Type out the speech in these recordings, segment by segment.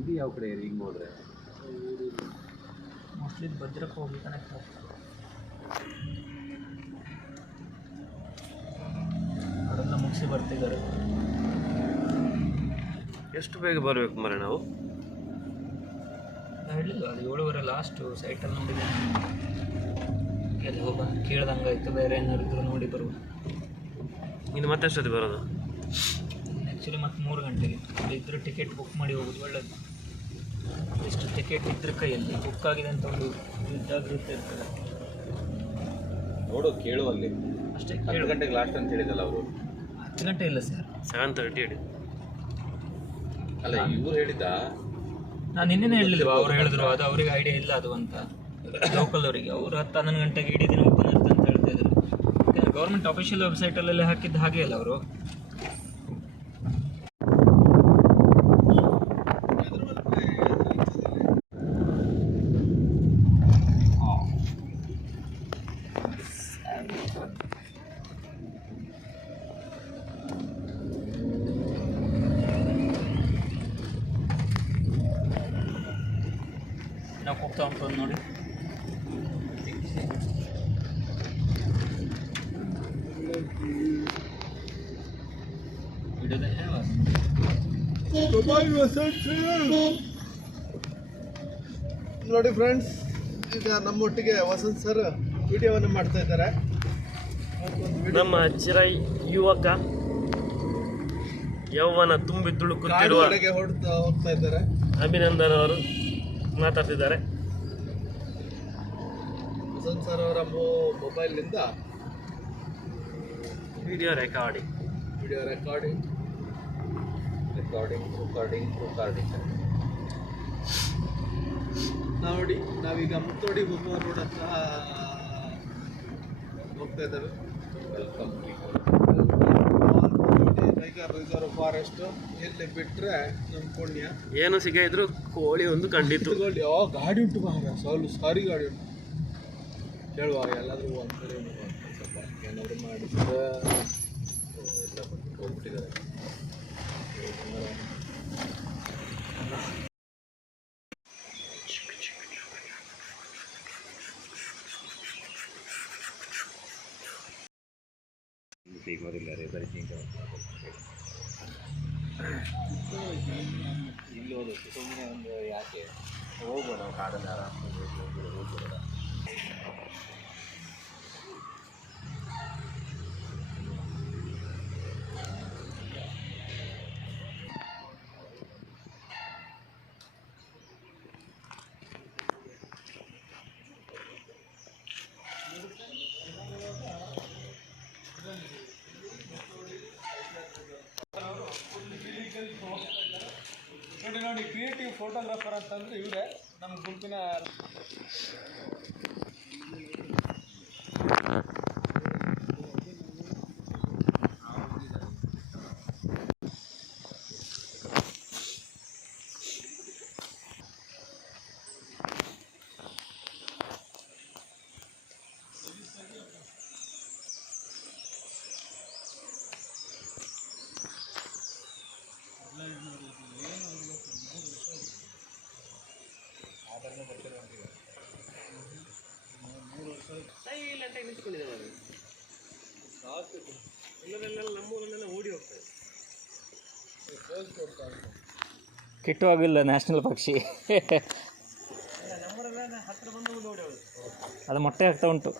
ಇದು ಯಾವ ಕಡೆ ಹಿಂಗೆ ಹೋದ್ರೆ ಮೋಸ್ಟ್ಲಿ ಭದ್ರಕ್ಕೆ ಹೋಗಿ ಕನೆಕ್ಟ್ ಆಗ್ತದೆ. ಅದೆಲ್ಲ ಮುಗಿಸಿ ಬರ್ತಿದ್ದಾರೆ. ಎಷ್ಟು ಬೇಗ ಬರಬೇಕು ಮರೆ ನಾವು? ನಾನು ಹೇಳಿಲ್ಲ, ಅದು 7:15 ಲಾಸ್ಟು ಸೈಟಲ್ಲಿ ನೋಡಿದೆ. ಎಲ್ಲಿ ಹೋಗೋಣ ಕೇಳ್ದಂಗೆ ಆಯಿತು, ಬೇರೆ ಏನಾದ್ರು ಇದ್ರು ನೋಡಿ ಬರುವ. ಇನ್ನು ಮತ್ತೆ ಎಷ್ಟೊತ್ತಿ ಬರೋದು? ಆ್ಯಕ್ಚುಲಿ ಮತ್ತೆ 3 ಗಂಟೆಗೆ ಇದ್ದರೆ ಟಿಕೆಟ್ ಬುಕ್ ಮಾಡಿ ಹೋಗೋದು ಒಳ್ಳೆಯದು. ಎಷ್ಟು ಟಿಕೆಟ್ ಇದ್ರ ಕೈಯಲ್ಲಿ ಬುಕ್ ಆಗಿದೆ ಅಂತ ಒಂದು ಜಾಗೃತಿ ಇರ್ತದೆ. ನೋಡು ಕೇಳುವಲ್ಲಿ ಅಷ್ಟೇ. 10 ಗಂಟೆಗೆ ಲಾಸ್ಟ್ ಅಂತ ಹೇಳಿದಲ್ಲ ಅವರು. 10 ಗಂಟೆ ಇಲ್ಲ ಸರ್, 7:30 ಹೇಳಿ. ಅಲ್ಲ ಇವ್ರು ಹೇಳಿದ್ದ, ನಾನು ನಿನ್ನೆ ಹೇಳಿಲ್ವ, ಅವ್ರು ಹೇಳಿದ್ರು ಅದು ಅವರಿಗೆ ಐಡಿಯಾ ಇಲ್ಲ ಅದು ಅಂತ. ಲೋಕಲ್ ಅವರಿಗೆ ಅವರು 10-11 ಗಂಟೆಗೆ ಇಡೀ ದಿನ ಓಪನ್ ಇರುತ್ತೆ ಅಂತ ಹೇಳ್ತಾ ಇದ್ರು. ಯಾಕಂದರೆ ಗೌರ್ಮೆಂಟ್ ಅಫಿಷಿಯಲ್ ವೆಬ್ಸೈಟಲ್ಲೆಲ್ಲ ಹಾಕಿದ್ದು ಹಾಗೆ ಅಲ್ಲ ಅವರು. ನಾವು ಹೋಗ್ತಾ ಉಂಟು ನೋಡಿ. ನೋಡಿ ಫ್ರೆಂಡ್ಸ್, ಈಗ ನಮ್ಮೊಟ್ಟಿಗೆ ವಸಂತ್ ಸರ್ ವಿಡಿಯೋವನ್ನು ಮಾಡ್ತಾ ಇದ್ದಾರೆ. ನಮ್ಮ ಚಿರ ಯುವಕ ಯೌವನ ತುಂಬಿ ತುಳುಕುತ್ತಿರುವ ಹೋಗ್ತಾ ಇದ್ದಾರೆ. ಅಭಿನಂದನ್ ಅವರು ಮಾತಾಡ್ತಿದ್ದಾರೆ. ವಸಂತ್ ಸರ್ ಅವರ ಮೊಬೈಲ್ನಿಂದ ವಿಡಿಯೋ ರೆಕಾರ್ಡಿಂಗ್ ನೋಡಿ, ನಾವೀಗ ಮುತ್ತೋಡಿ ಹೋಗುವ ರೋಡ್ ಹತ್ರ ಹೋಗ್ತಾ ಇದ್ದೇವೆ. Welcome tiger reserve forest. ಎಲ್ಲಿ ಬಿಟ್ಟರೆ ನಮ್ಮ ಪುಣ್ಯ. ಏನು ಸಿಗದಿದ್ರು ಕೋಳಿ ಒಂದು ಕಂಡಿತ್ತು. ಗಾಡಿ ಉಂಟು ಮಾರ, ಸಾರಿ ಗಾಡಿ ಉಂಟು. ಹೇಳುವಾಗ ಎಲ್ಲಾದರೂ ಒಂದ್ಸರಿ ಸ್ವಲ್ಪ ಏನಾದರೂ ಮಾಡಿದ್ರೆ ಎಲ್ಲ ಹೋಗ್ಬಿಟ್ಟಿದ್ದಾರೆ. ಇಲ್ಲಿ ಹೋದ ಸುಮ್ಮನೆ ಒಂದು ಯಾಕೆ ಹೋಗೋಣ ಕಾಡಲ್ಲಿ ಆರಾಮಾಗಿ ಹೋಗ್ಬೋದ. ನೋಡಿ, ಕ್ರಿಯೇಟಿವ್ ಫೋಟೋಗ್ರಾಫರ್ ಅಂತಂದ್ರೆ ಇವರೇ ನಮ್ಮ ಗುಂಪಿನ. ನಿಂತ್ಕೊಂಡಿದ್ದಾರೆ ಎಲ್ಲರೆಲ್ಲ ನಮ್ಮೂರಲ್ಲೆಲ್ಲ ಓಡಿ ಹೋಗ್ತಾರೆ. ಕಿಟ್ಟುವಾಗಿಲ್ಲ ನ್ಯಾಷನಲ್ ಪಕ್ಷಿ. ನಮ್ಮೂರೆಲ್ಲ ಹತ್ತಿರ ಬಂದು ಓಡಿ ಹೋಗೋದು. ಅದು ಮೊಟ್ಟೆ ಹಾಕ್ತಾ ಉಂಟು.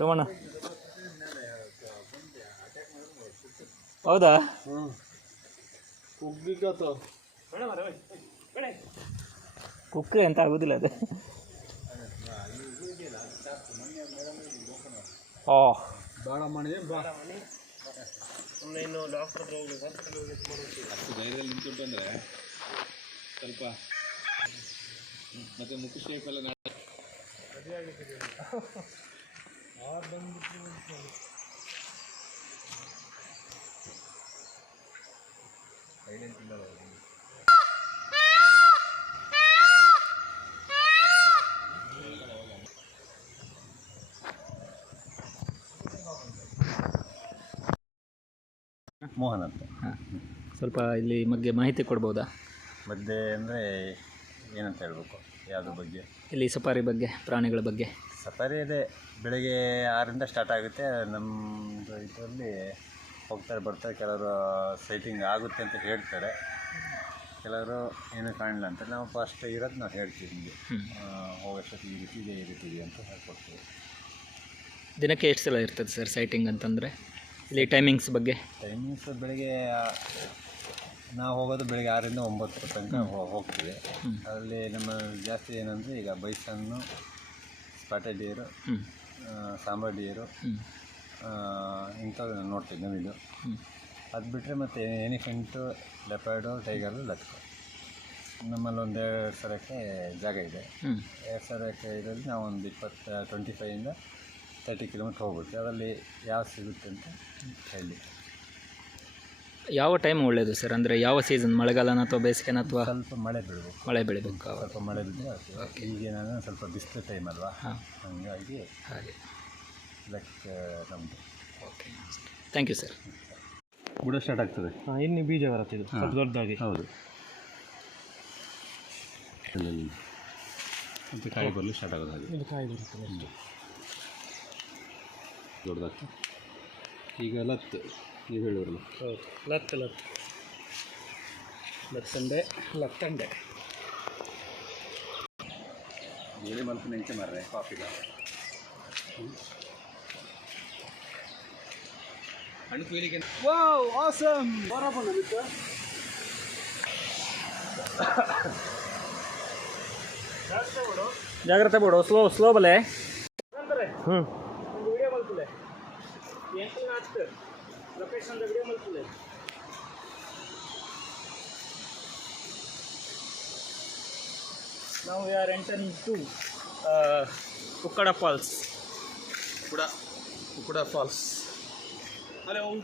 ಡೋಮಣ್ಣ ಹೌದಾ? ಕುಕ್ಕ ಎಂತ ಆಗೋದಿಲ್ಲ ಅದು. ಓಹ್ ಸುಮ್ಮನೆ ಇನ್ನು ಡಾಕ್ಟರ್ ಹತ್ರ ಹೋಗಿ ಹಾಸ್ಪಿಟಲ್ ಹೋಗಿ ಅಷ್ಟು ಧೈರ್ಯದಲ್ಲಿ ನಿಂತುಂಟು ಅಂದರೆ ಸ್ವಲ್ಪ ಮತ್ತೆ ಮುಖ ಶೇಪ್ ಎಲ್ಲ ಸೈಲೆಂಟ್ ಇಲ್ಲ. ಮೋಹನ್ ಅಂತ. ಹಾಂ, ಸ್ವಲ್ಪ ಇಲ್ಲಿ ಬಗ್ಗೆ ಮಾಹಿತಿ ಕೊಡ್ಬೋದಾ? ಮಧ್ಯೆ ಅಂದರೆ ಏನಂತ ಹೇಳಬೇಕು, ಯಾವುದ್ರ ಬಗ್ಗೆ? ಇಲ್ಲಿ ಸಫಾರಿ ಬಗ್ಗೆ, ಪ್ರಾಣಿಗಳ ಬಗ್ಗೆ. ಸಫಾರಿ ಇದೆ, ಬೆಳಗ್ಗೆ 6ರಿಂದ ಸ್ಟಾರ್ಟ್ ಆಗುತ್ತೆ. ನಮ್ಮದು ಇದರಲ್ಲಿ ಹೋಗ್ತಾರೆ ಬರ್ತಾರೆ, ಕೆಲವರು ಸೈಟಿಂಗ್ ಆಗುತ್ತೆ ಅಂತ ಹೇಳ್ತಾರೆ, ಕೆಲವರು ಏನೂ ಕಾಣಿಲ್ಲ ಅಂತ. ನಾವು ಫಸ್ಟ್ ಇರೋದು ನಾವು ಹೇಳ್ತೀವಿ ನಿಮಗೆ, ಹೋಗೋಷ್ಟೊತ್ತಿಗೆ ಈ ರೀತಿ ಇದೆ ಈ ರೀತಿ ಇದೆ ಅಂತ ಹೇಳ್ಕೊಡ್ತೀವಿ. ದಿನಕ್ಕೆ ಎಷ್ಟು ಸಲ ಇರ್ತದೆ ಸರ್ ಸೈಟಿಂಗ್ ಅಂತಂದರೆ? ಇಲ್ಲಿ ಟೈಮಿಂಗ್ಸ್ ಬಗ್ಗೆ? ಟೈಮಿಂಗ್ಸ್ ಬೆಳಗ್ಗೆ ನಾವು ಹೋಗೋದು ಬೆಳಗ್ಗೆ 6ರಿಂದ 9 ತನಕ ಹೋಗ್ತೀವಿ. ಅದರಲ್ಲಿ ನಮ್ಮ ಜಾಸ್ತಿ ಏನಂದರೆ ಈಗ ಬೈಸನ್ನು, ಸ್ಪಾಟೆಡ್ ಡಿಯರು, ಸಾಂಬಾರ್ ಡಿಯರು ಇಂಥದ್ದು ನೋಡ್ತೀವಿ ನವಿಲು. ಅದು ಬಿಟ್ಟರೆ ಮತ್ತು ಎಲಿಫೆಂಟು, ಲೆಪರ್ಡು, ಟೈಗರು, ಲತ್ಕೊ. ನಮ್ಮಲ್ಲಿ ಒಂದು 2 ಸಾವಿರಕ್ಕೆ ಜಾಗ ಇದೆ. 2 ಸಾವಿರಕ್ಕೆ ಇದರಲ್ಲಿ ನಾವು ಒಂದು 25ಯಿಂದ 30 ಕಿಲೋಮೀಟ್ರ್ ಹೋಗ್ಬಿಡ್ತೀವಿ. ಅದರಲ್ಲಿ ಯಾವ ಸಿಗುತ್ತೆ ಅಂತ ಹೇಳಿ. ಯಾವ ಟೈಮ್ ಒಳ್ಳೆಯದು ಸರ್? ಅಂದರೆ ಯಾವ ಸೀಸನ್, ಮಳೆಗಾಲನ ಅಥವಾ ಬೇಸಿಗೆನ ಅಥವಾ? ಸ್ವಲ್ಪ ಮಳೆ ಬೀಳಬೇಕು. ಮಳೆ ಬೆಳಿಬೇಕು. ಸ್ವಲ್ಪ ಮಳೆ ಬಿದ್ದರೆ ಆಗ್ತದೆ. ಈಗೇನಾದ್ರೆ ಸ್ವಲ್ಪ ಬಿಸಿಲು ಟೈಮ್ ಅಲ್ವಾ, ಹಾಗಾಗಿ ಹಾಗೆ ಇದಕ್ಕೆ ನಮ್ಮದು. Okay, thank you sir. ಬುಡ ಸ್ಟಾರ್ಟ್ ಆಗ್ತದೆ. ಇನ್ನು ಬೀಜ ಬರುತ್ತೆ, ಇದು ಸ್ವಲ್ಪ ದೊಡ್ಡದಾಗಿ. ಹೌದು, ಮತ್ತು ಕಾಯಿ ಬರಲು ಸ್ಟಾರ್ಟ್ ಆಗೋದು ಹಾಗೆ. ಇದು ಕಾಯಿ ಬರುತ್ತೆ ನೆಕ್ಸ್ಟ್ ದೊಡ್ಡದಾಗ್ತದೆ. ಈಗ ಲತ್ತು ನೀವು ಹೇಳಿದ್ರಲ್ಲ. ಹೌದು, ಲತ್ತಂಡೆ. ಬೇರೆ ಮಲ್ಪು ನೆಂಚೆ ಮಾರ್ರೆ ಕಾಫಿಗ ಹಣ್ಣು ಕುಯ್ಲಿಕ್ಕೆ. Wow, awesome. ಬರಪ್ಪ ನಮಗೆ ಜಾಗ್ರತೆ ಬಿಡು, ಸ್ಲೋ ಬಲೆ. ವಿಡಿಯೋ ಮಲ್ಪುಲೆ ಲೊಕೇಶನ್ ವಿಡಿಯೋ ಮಲ್ಪುಲೆ. Now we are entering to Ukkada Falls. Ukkada Falls. Hello.